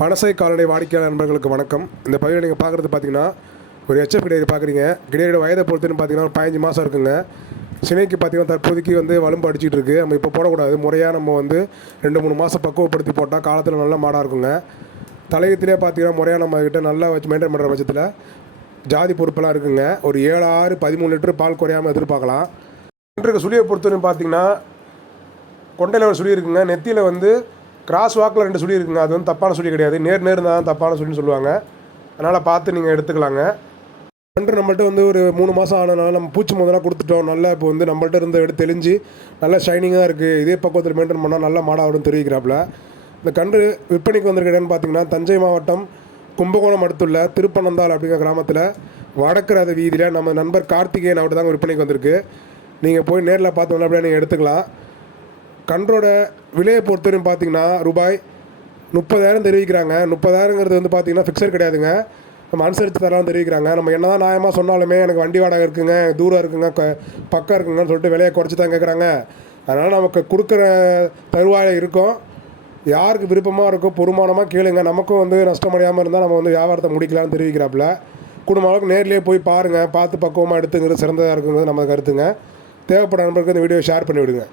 பனசை கால்நடை வாடிக்கையாளர் நண்பர்களுக்கு வணக்கம். இந்த பகுதியில் நீங்கள் பார்க்குறது பார்த்தீங்கன்னா ஒரு ஹெச்எஃப் கிடையாது பார்க்குறீங்க. கிடையாது வயதை பொறுத்துன்னு பார்த்தீங்கன்னா ஒரு பதினஞ்சு மாதம் இருக்குங்க. சினைக்கு பார்த்தீங்கன்னா தற்போதைக்கு வந்து வலும்பு அடிச்சிட்டு இருக்கு. நம்ம இப்போ போடக்கூடாது. முறையாக நம்ம வந்து ரெண்டு மூணு மாதம் பக்குவப்படுத்தி போட்டால் காலத்தில் நல்ல மாடாக இருக்குங்க. தலையத்திலே பார்த்தீங்கன்னா முறையாக நம்ம கிட்ட நல்லா வச்சு மெயின்டைன் பண்ணுற பட்சத்தில் ஜாதி பொறுப்பெல்லாம் இருக்குங்க. ஒரு ஏழு ஆறு பதிமூணு லிட்டர் பால் குறையாமல் எதிர்பார்க்கலாம். இன்றைக்கு சுழியை பொறுத்தவரைக்கும் பார்த்தீங்கன்னா கொண்டையில் ஒரு சுழி இருக்குங்க. நெத்தியில் வந்து கிராஸ் வாக்கில் ரெண்டு சுடி இருக்குங்க. அது வந்து தப்பான சுடி கிடையாது. நேர் நேர் தான் தப்பான சுடின்னு சொல்லுவாங்க. அதனால் பார்த்து நீங்கள் எடுத்துக்கலாங்க. கன்று நம்மள்ட்ட வந்து ஒரு மூணு மாதம் ஆனதுனால நம்ம பூச்சி முதலாக கொடுத்துட்டோம். நல்லா இப்போ வந்து நம்மள்ட்ட இருந்து எடுத்து தெளிஞ்சு நல்லா ஷைனிங்காக இருக்குது இதே பக்குவத்தில் மெயின்டைன் பண்ணால் நல்லா மாடாகும் தெரிவிக்கிறாப்புல. இந்த கன்று விற்பனைக்கு வந்திருக்க இடம்னு பார்த்தீங்கன்னா தஞ்சை மாவட்டம் கும்பகோணம் அடுத்துள்ள திருப்பனந்தாள் அப்படிங்கிற கிராமத்தில் வடக்கு வீதியில் நம்ம நண்பர் கார்த்திகேயன் அவர்கிட்ட தாங்க விற்பனைக்கு வந்திருக்கு. நீங்கள் போய் நேரில் பார்த்தோம்னா அப்படியே நீங்கள் எடுத்துக்கலாம். கன்றோட விலையை பொறுத்தவரையும் பார்த்தீங்கன்னா ரூபாய் முப்பதாயிரம் தெரிவிக்கிறாங்க. முப்பதாயிரங்கிறது வந்து பார்த்தீங்கன்னா ஃபிக்சர் கிடையாதுங்க. நம்ம அனுசரித்து தரலாம் தெரிவிக்கிறாங்க. நம்ம என்ன தான் நியாயமாக சொன்னாலுமே எனக்கு வண்டி வாடகை இருக்குங்க தூரம் இருக்குங்க க- பக்கம் இருக்குங்கன்னு சொல்லிட்டு விலையை குறைச்சி தான் கேட்குறாங்க அதனால் நமக்கு கொடுக்குற தருவாயில் இருக்கும். யாருக்கு விருப்பமாக இருக்கோ பொறுமானமாக கேளுங்க. நமக்கும் வந்து நஷ்டமடையாமல் இருந்தால் நம்ம வந்து வியாபாரத்தை முடிக்கலாம்னு தெரிவிக்கிறாப்புல. குடும்ப அளவுக்கு நேர்லேயே போய் பாருங்கள் பார்த்து பக்குவமாக எடுத்துங்கிறது சிறந்ததாக இருக்குங்கிறது நம்ம கருத்துங்க. தேவைப்பட நண்பருக்கு இந்த வீடியோ ஷேர் பண்ணி விடுங்க